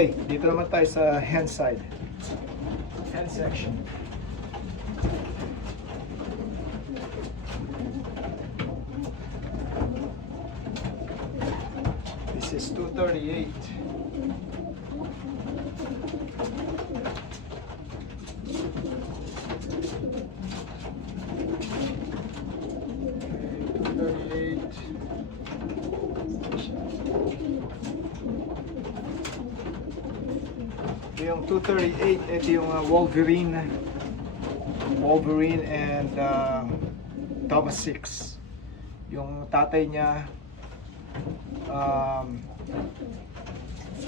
Okay, dito naman tayo sa hen side. Hen section. This is 238. Yung 238, ito yung Wolverine and Thomas 6. Yung tatay niya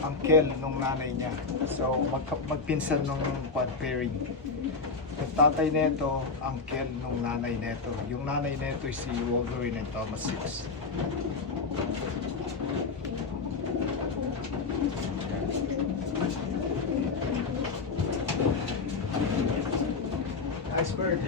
uncle nung nanay niya, so magpinsan nung quad pairing. Yung tatay nito uncle nung nanay nito, yung nanay nito is si Wolverine and Thomas 6. Nice bird.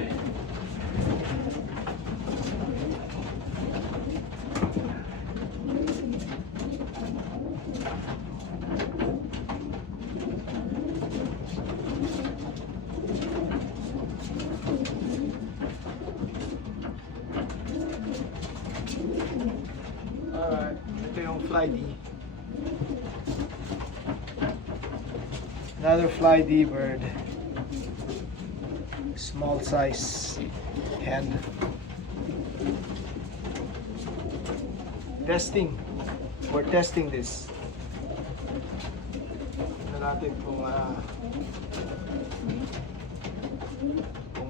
Alright, ito yung fly D. Another fly D bird. Small size hen. Testing. We're testing this. Tignan natin kung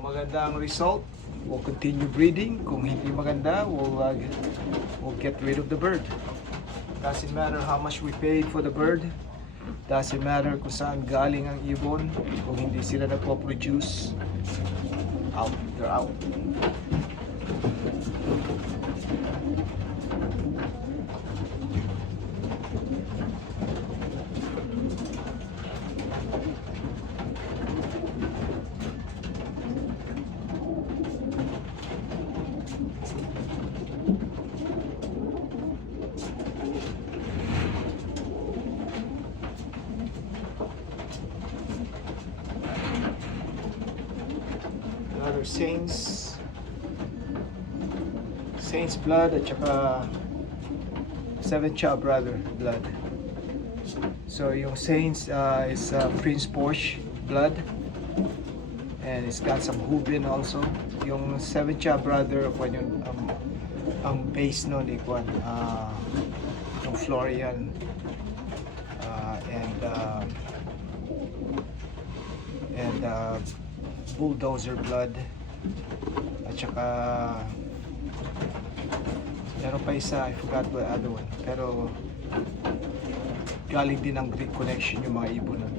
maganda ang result, we'll continue breeding. Kung hindi maganda, we'll get rid of the bird. Doesn't matter how much we paid for the bird. Doesn't matter kung saan galing ang ibon. Kung hindi sila nagpo-produce, out. They're out. Another Saints blood at saka 7 Chow brother blood. So yung Saints is Prince Porsche blood, and it's got some Hubin also. Yung 7 Chow brother kung yung ang base nun yung Florian and Bulldozer blood at saka meron pa isa, I forgot the other one, pero galing din ng Greek connection yung mga ibon nun.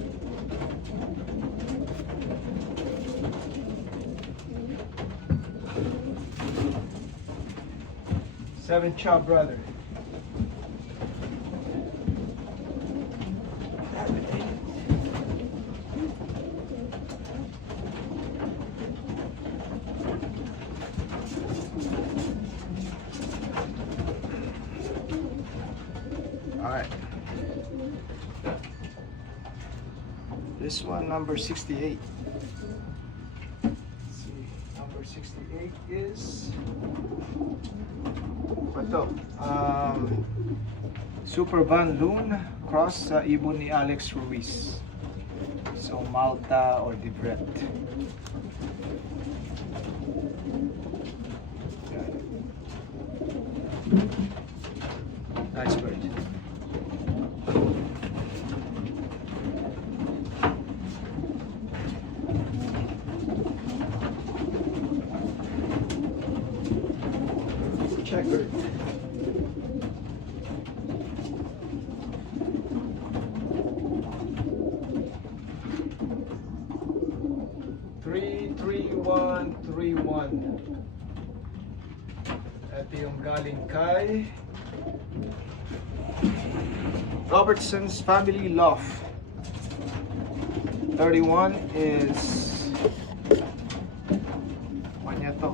Seven Chow brother. Alright. This one, number 68. Let's see, number 68 is ito, Super Van Loon cross sa ibon ni Alex Ruiz. So Malta or Debret. Nice bird. Checkered. Three, one. Ito yung galing kay Robertson's Family Loft. 31 is kanya to.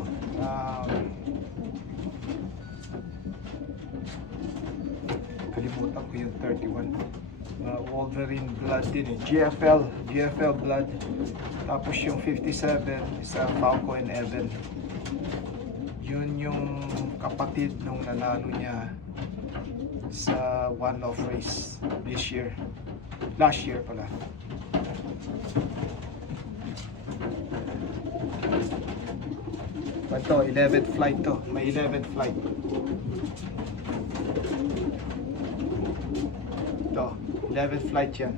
Kalimutan ko yung 31. Wolverine blood din eh. GFL blood. Tapos yung 57 is Falco and Evan. Yun yung kapatid nung nanalo niya sa one-off race this year. Last year pala. Ito, 11th flight to. May 11th flight. Ito, 11th flight yan.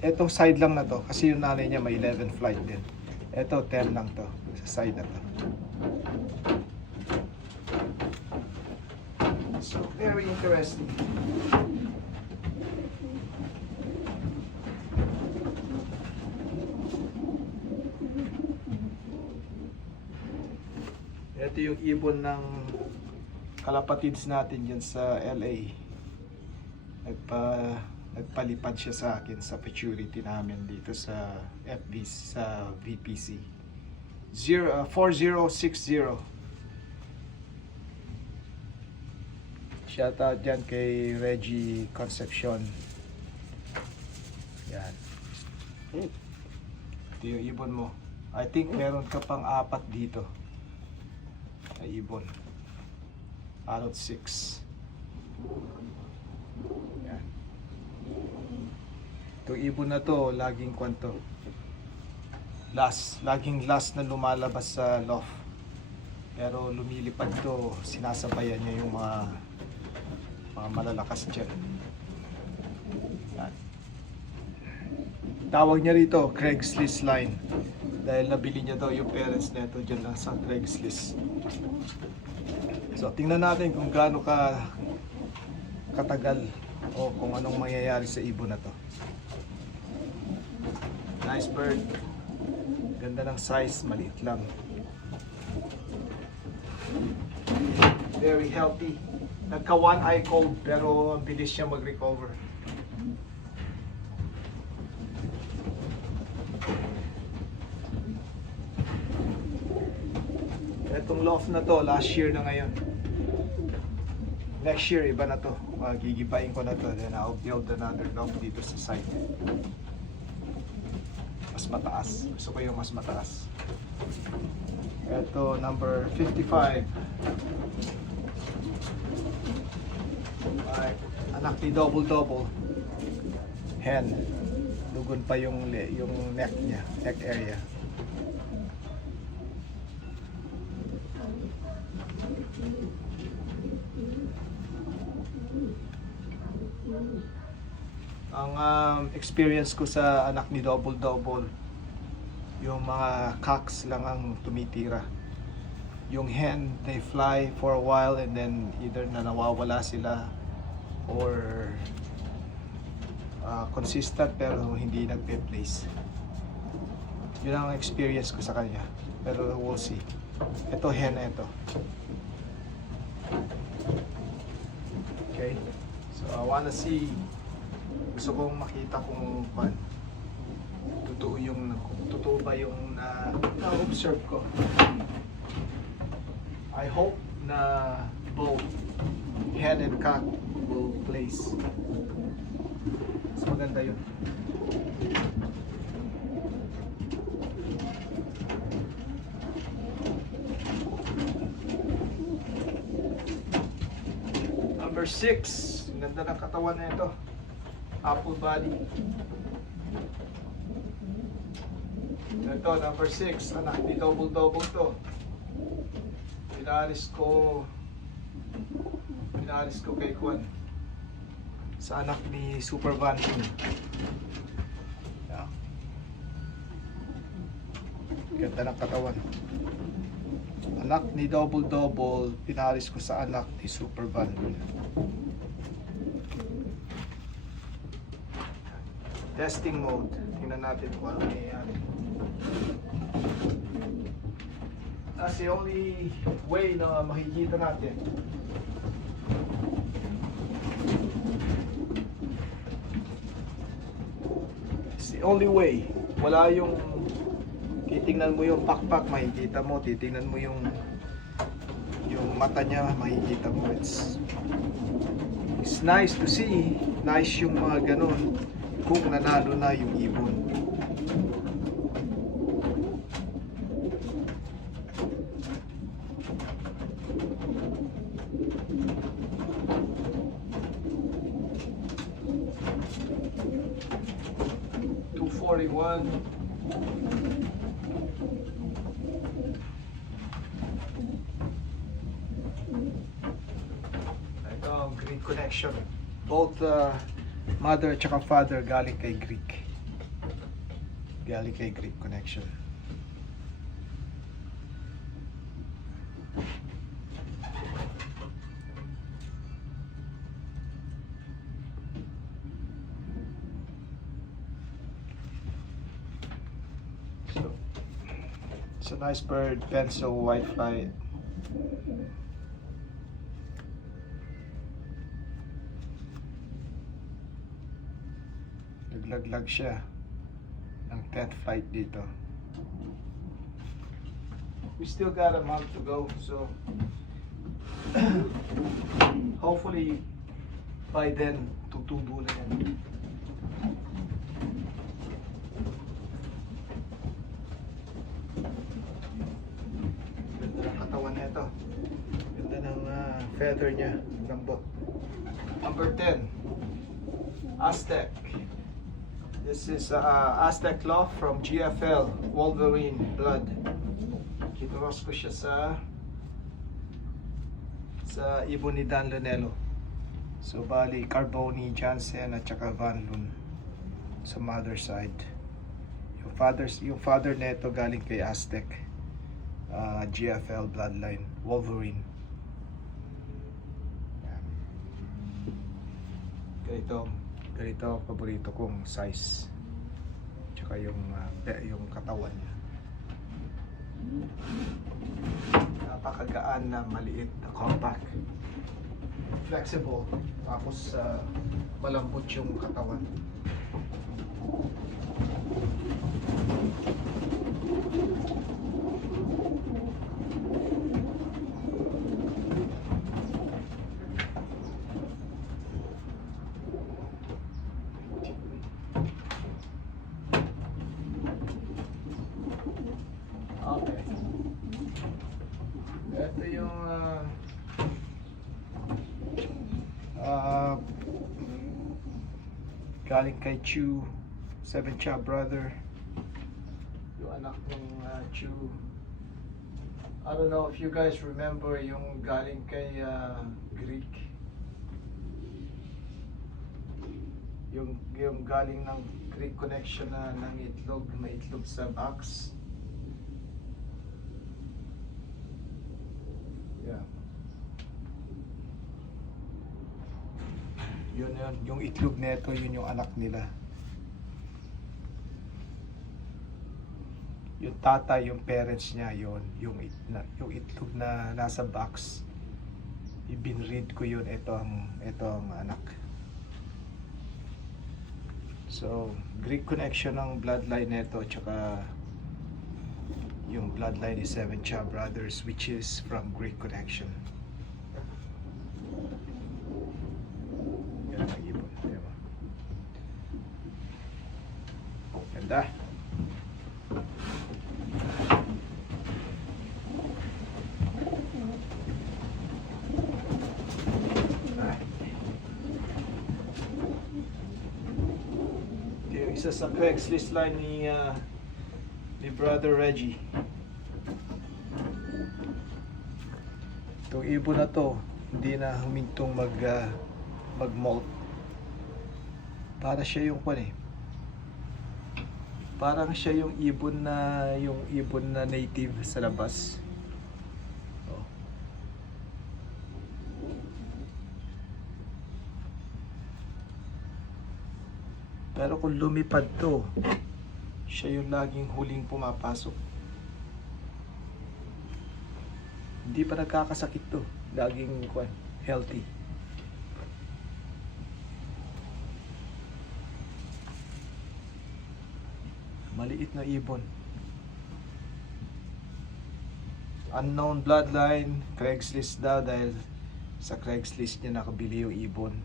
Itong side lang na to, kasi yung nanay niya may 11th flight din. Ito, 10 lang to, sa side na to. So, very interesting. Ito yung ibon ng kalapatids natin dyan sa LA. Nagpalipad siya sa akin sa security namin dito sa sa VPC 4060. Shout out dyan kay Reggie Concepcion. Yan. Ito yung ibon mo. I think meron ka pang 4 dito na ibon. Out of 6. Yan. Itong ibon na to, laging kwanto. Laging last na lumalabas sa loft. Pero lumilipad to, sinasabayan niya yung mga malalakas dyan. Yan. Tawag niya rito, Craigslist line. Dahil nabili niya daw yung parents nito dyan lang sa Craigslist. So, tingnan natin kung gaano katagal o kung anong mangyayari sa ibon na to. Nice bird. Ganda ng size, maliit lang. Very healthy. Nagka one eye cold pero ang bilis siya mag-recover. Itong loft na to, last year na ngayon. Next year, iba na to. Gigibayin ko na to. Then I'll build another loft dito sa side. Mas mataas. Gusto ko yung mas mataas. Ito, number 55. Anak ni double. Hen. Lugon pa yung neck niya, neck area. Ang experience ko sa anak ni double, yung mga cocks lang ang tumitira. Yung hen, they fly for a while and then either na nawawala sila or consistent pero hindi nagpe-place. Yun ang experience ko sa kanya. Pero we'll see. Ito hen, ito. Okay. So I wanna see. Gusto kong makita kung totoo ba yung na-observe ko. I hope na both hen and cock will place. Mas maganda yun. Number 6. Ganda ng katawan na ito. Apple body. Ito, number 6. Anak ni double to. Pinalis ko kay Juan. Sa anak ni Super Van. Yeah. Ganda ng katawan. Anak ni double, pinalis ko sa anak ni Super Van. Testing mode. Tingnan natin kung ano nangyayari. That's the only way na makikita natin. It's the only way. Wala yung titingnan mo yung pakpak, makikita mo. Titingnan mo yung mata niya, makikita mo. It's It's nice to see. Nice yung mga ganun kung nanalo na yung ibon. $241. Ito ang Greek connection. Both mother at father galing kay Greek. Galing kay Greek connection. So, it's a nice bird, pencil white fly. Naglaglag siya ng 10th flight dito. We still got a month to go, so hopefully by then tutubo na yan. Ganda ng katawan nito. Ganda ng feather niya, lambot. Number 10, Aztec. This is Aztec Claw from GFL, Wolverine Blood. Kinuros ko siya sa ibon ni Dan Lunello. So bali, Carboni, Jansen at saka Van Loon sa mother side. Yung father neto galing kay Aztec, GFL bloodline, Wolverine. Ganito ang paborito kong size. Tsaka yung katawan niya. Napakagaan na maliit na compact. Flexible. Tapos malambot yung katawan. Okay. Ito yung galing kay Chew, 7 Cha brother. Yung anak ng Chew. I don't know if you guys remember yung galing kay Greek. Yung galing ng Greek connection na ng itlog, may itlog sa box. Yeah. Yun, yung itlog neto, yun yung anak nila. Yung tatay, yung parents niya, yun, yung itlog na nasa box. Ibinread ko yun, ito ang anak. So, Greek connection ng bloodline neto, tsaka yung bloodline is 7 Cha brothers, which is from Greek connection. Yan ang ibon, diba? Ganda. Yung isa sa Craigslist line ni Brother Reggie. Itong ibon na to, hindi na humintong mag-molt. Para siya yung parang siya yung ibon na native sa labas. Oh. Pero kung lumipad to, siya yung laging huling pumapasok. Hindi pa nagkakasakit to. Laging healthy. Maliit na ibon. Unknown bloodline, Craigslist daw dahil sa Craigslist niya nakabili yung ibon.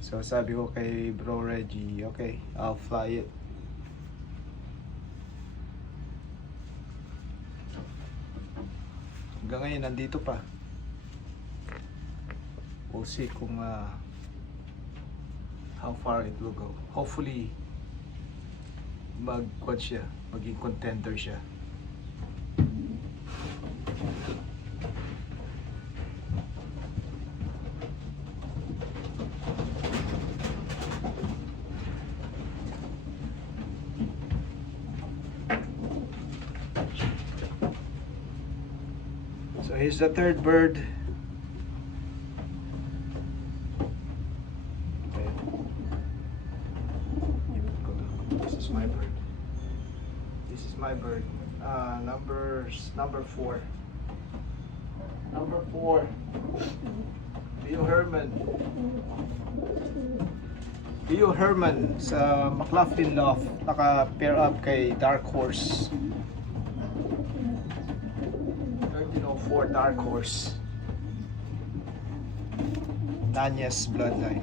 So sabi ko kay Bro Reggie, okay, I'll fly it. Hanggang ngayon nandito pa. We'll see kung how far it will go. Hopefully mag-quad siya, maging contender siya. So here's the third bird. Okay. This is my bird. This is my bird. Number 4. Number 4. Leo Herman. Leo Herman sa McLaughlin Loft. Naka-pair up kay Dark Horse. 1304 Dark Horse. Nanyas bloodline.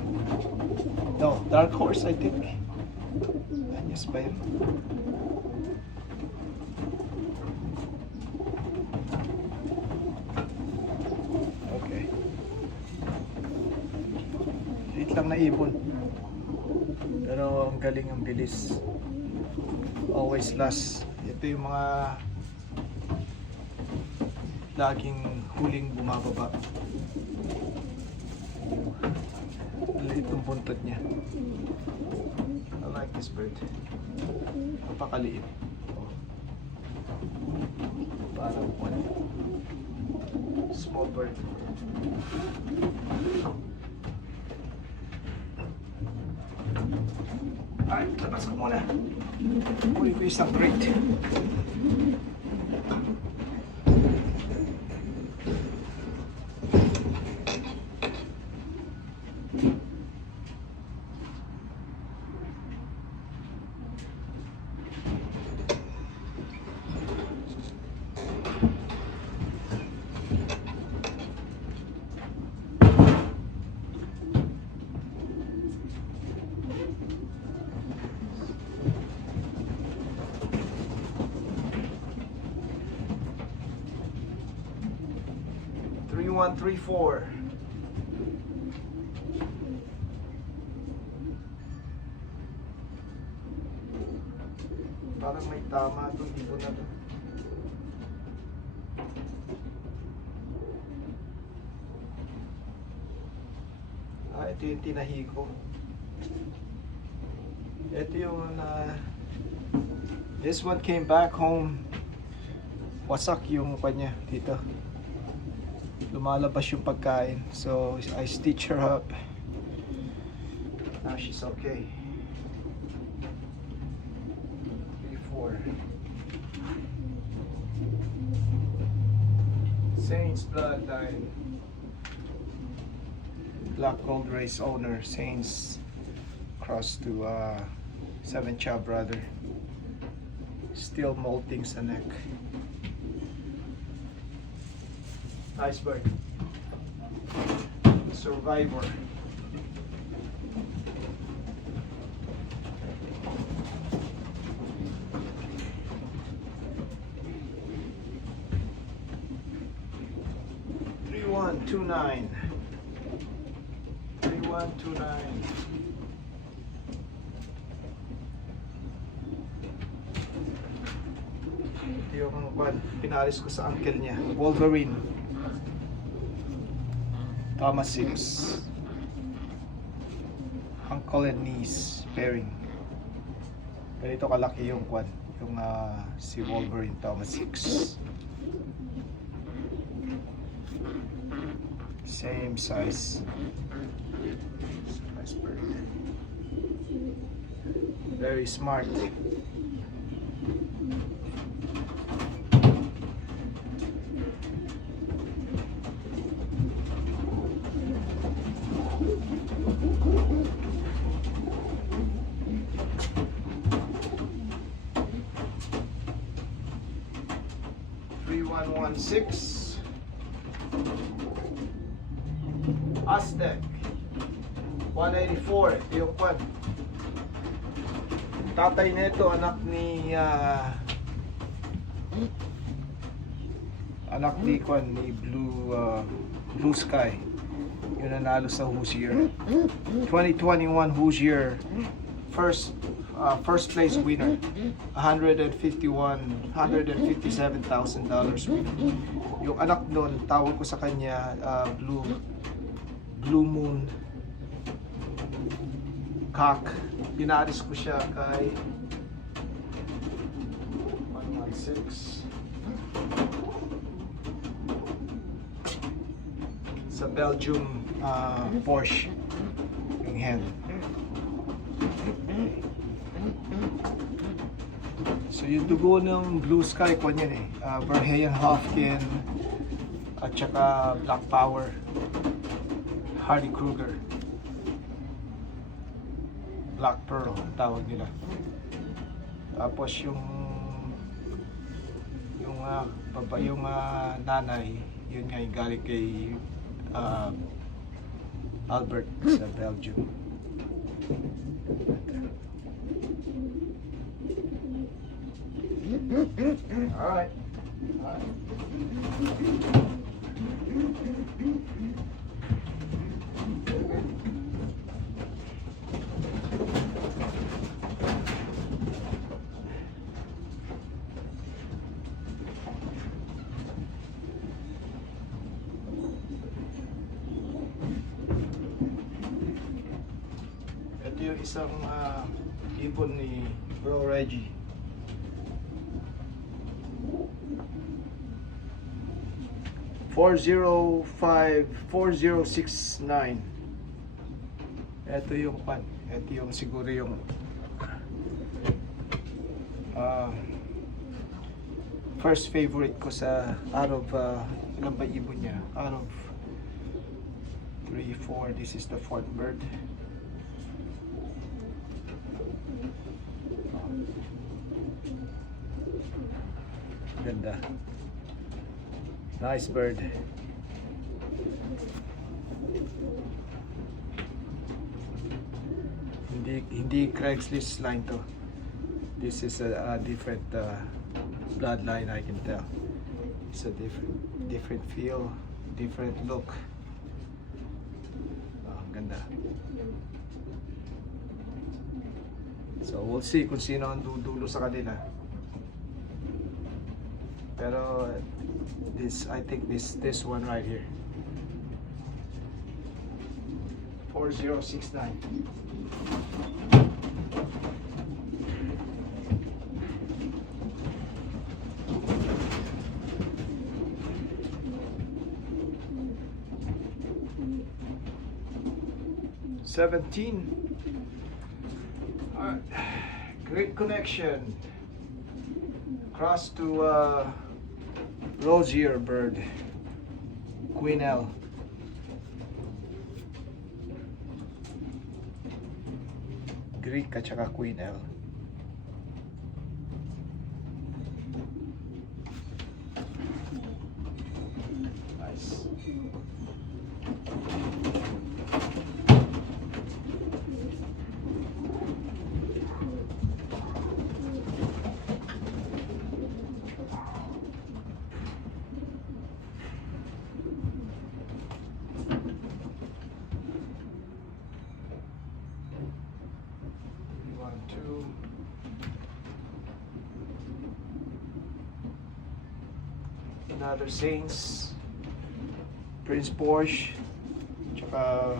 No, Dark Horse I think. Nanyas ba yun? Okay. Liit lang na ibon. Pero ang galing, ang bilis. Always last. Ito yung mga laging huling bumababa. Liit yung buntot niya. I like this bird. Napakaliit. Parang one. Small bird. Ay, labas ko muna. Kunin ko isang crate. Three, 1, 3, 4. Parang may tama itong ibon na to. Ito yung tinahi ko. Ito yung this one came back home. Wasak yung kanya dito. Lumalabas yung pagkain. So I stitch her up. Now she's okay. 3, 4. Saints bloodline. Black Gold Race owner. Saints cross to 7 Cha brother. Still molting sa neck. Nice bird. Survivor. Three, 1, 2, 9. 3, 1, 2, 9. Ito yung pinalis ko sa uncle niya. Wolverine. Thomas Sims. Uncle and niece pairing. Ganito kalaki yung si Wolverine Thomas Six. Same size. Nice bird. Very smart. Aztec. 184. Ito yung kwan. Tatay nito anak ni Blue Sky. Yung nanalo sa Hoosier. 2021 Hoosier first place winner. $157,000 winner. Yung anak nun, tawag ko sa kanya Blue Moon Cock. Pinaris ko siya kay 116 sa Belgium Porsche yung hen. So yung dugo ng Blue Sky ko yan eh, Verheyen Hofkin at saka Black Power, Hardy Kruger, Black Pearl tawag nila. Tapos yung nanay, yun nga yung galing kay Albert sa Belgium. Alright. Ito yung isang ibon ni Bro Reggie. $405,4069. Ito yung pan. Ito yung siguro yung first favorite ko sa out of ilang ba ibon niya? Out of 3, 4, this is the fourth bird. Ganda. Nice bird. Hindi Craigslist line to. This is a different bloodline, I can tell. It's a different feel, different look. Ang ganda. So we'll see kung sino ang dudulo sa kanila. Pero I think this one right here. 4069. Alright. Great connection. Cross to Rosier bird, Queen L. Greek at saka Queen L. Nice. Another Saints, Prince Porsche, tsaka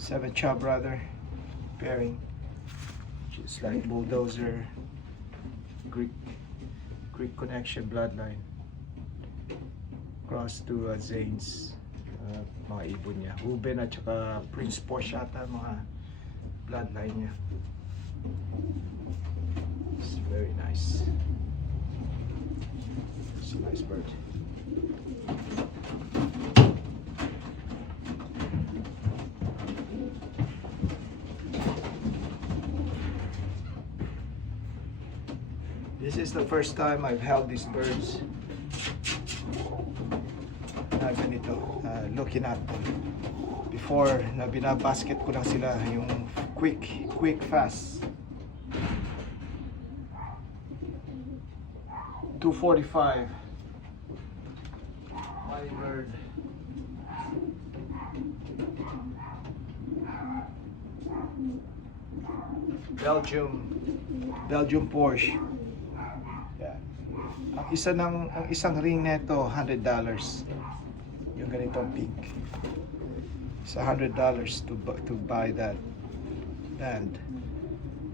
7 Cha brother pairing, just like Bulldozer, Greek connection bloodline, cross to Zanes, mga ibon niya, Ruben at tsaka Prince Porsche ata mga bloodline niya. It's very nice. It's a nice bird. This is the first time I've held these birds. I've been ganito, looking at them. Before, na binabasket ko lang sila, yung quick, fast. 245. My bird. Belgium Porsche. Yeah. Ang isang ring nito $100. Yung ganitong pink. It's $100 to buy that band.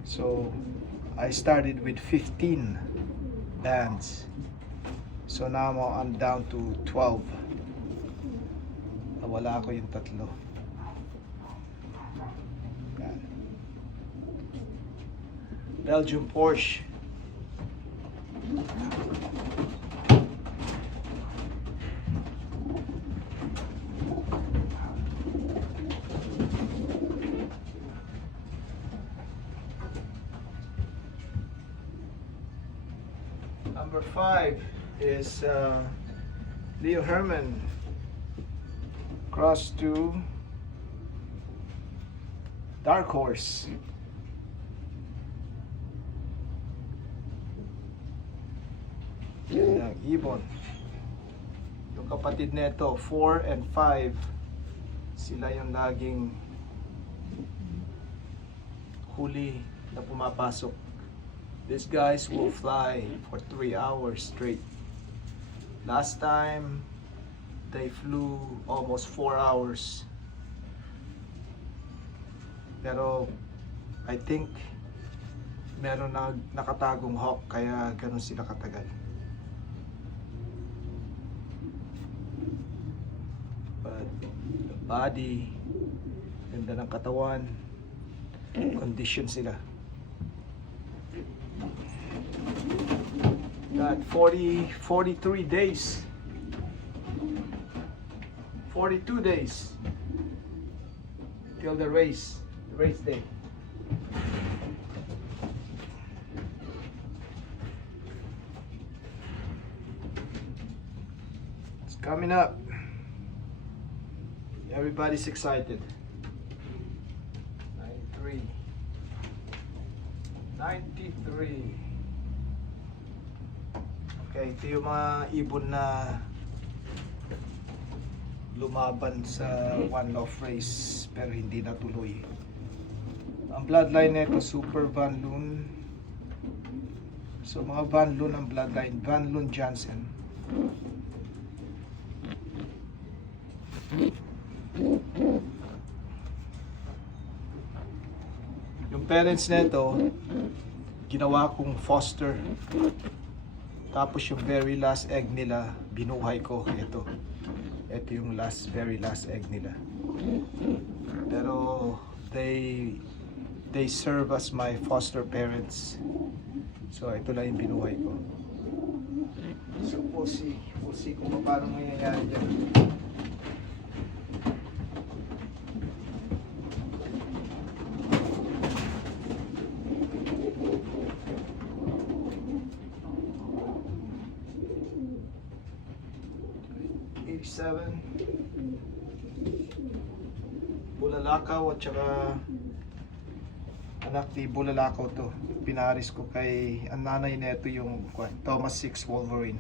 So I started with 15 bands. So now I'm down to 12. Nawala ko yung tatlo. Yan. Belgium Porsche. Number 5 is Leo Herman. Cross to Dark Horse. Yan ang ibon. Yung kapatid nito 4 and 5, sila yung laging huli na pumapasok. These guys will fly for 3 hours straight. Last time they flew almost 4 hours. Pero I think meron na nakatagong hawk kaya ganun sila katagal. But the body, ganda ng katawan, condition sila. Got 43 days. 42 days till the race day. It's coming up. Everybody's excited. 93. Okay, ito yung mga ibon na lumaban sa one love race pero hindi natuloy. Ang bloodline nito Super Van Loon. So mga Van Loon ang bloodline, Van Loon Jansen. Yung parents nito ginawa kong foster. Tapos yung very last egg nila binuhay ko. Ito yung very last egg nila. Pero they serve as my foster parents. So ito lang yung binuhay ko. So we'll see kung paano mangyayari dyan. Bulalakaw at saka anak ni Bulalakaw to. Pinaris ko kay ang nanay neto yung Thomas 6 Wolverine.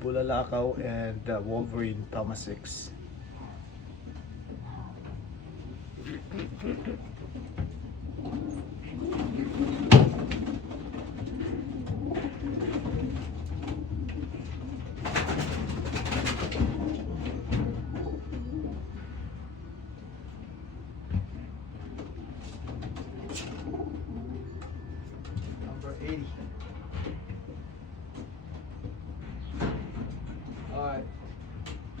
Bulalakaw and Wolverine Thomas 6. Number 80. Alright,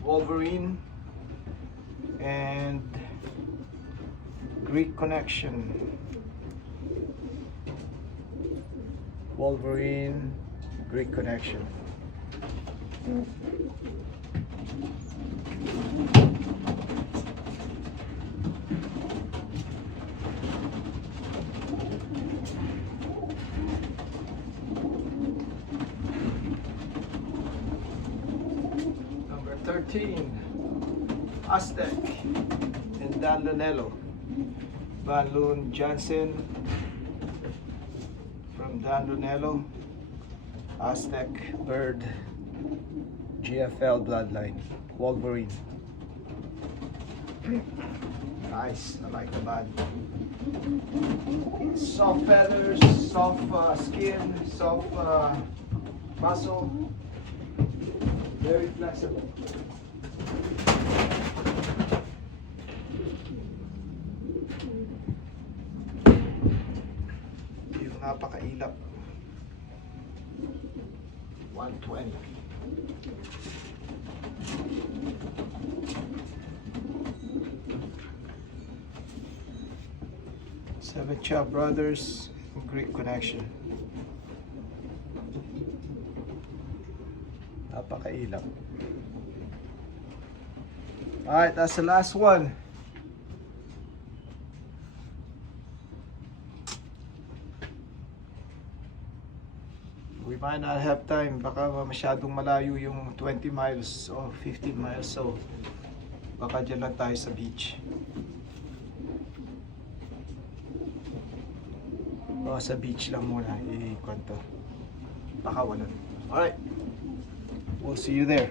Wolverine and Greek Connection. Wolverine, Greek Connection. 13, Aztec and Dan Lonello. Van Loon Jansen from Dan Lonello, Aztec Bird, GFL Bloodline, Wolverine. Nice, I like the body. Soft feathers, soft skin, soft muscle, very flexible. Yung napakailap. 120. Seven Cha Brothers, great connection. Napakailap. Alright, that's the last one. We might not have time. Baka masyadong malayo yung 20 miles o 15 miles. So, baka dyan lang tayo sa beach. O, sa beach lang muna. I-ikot to. Baka wala. Alright. We'll see you there.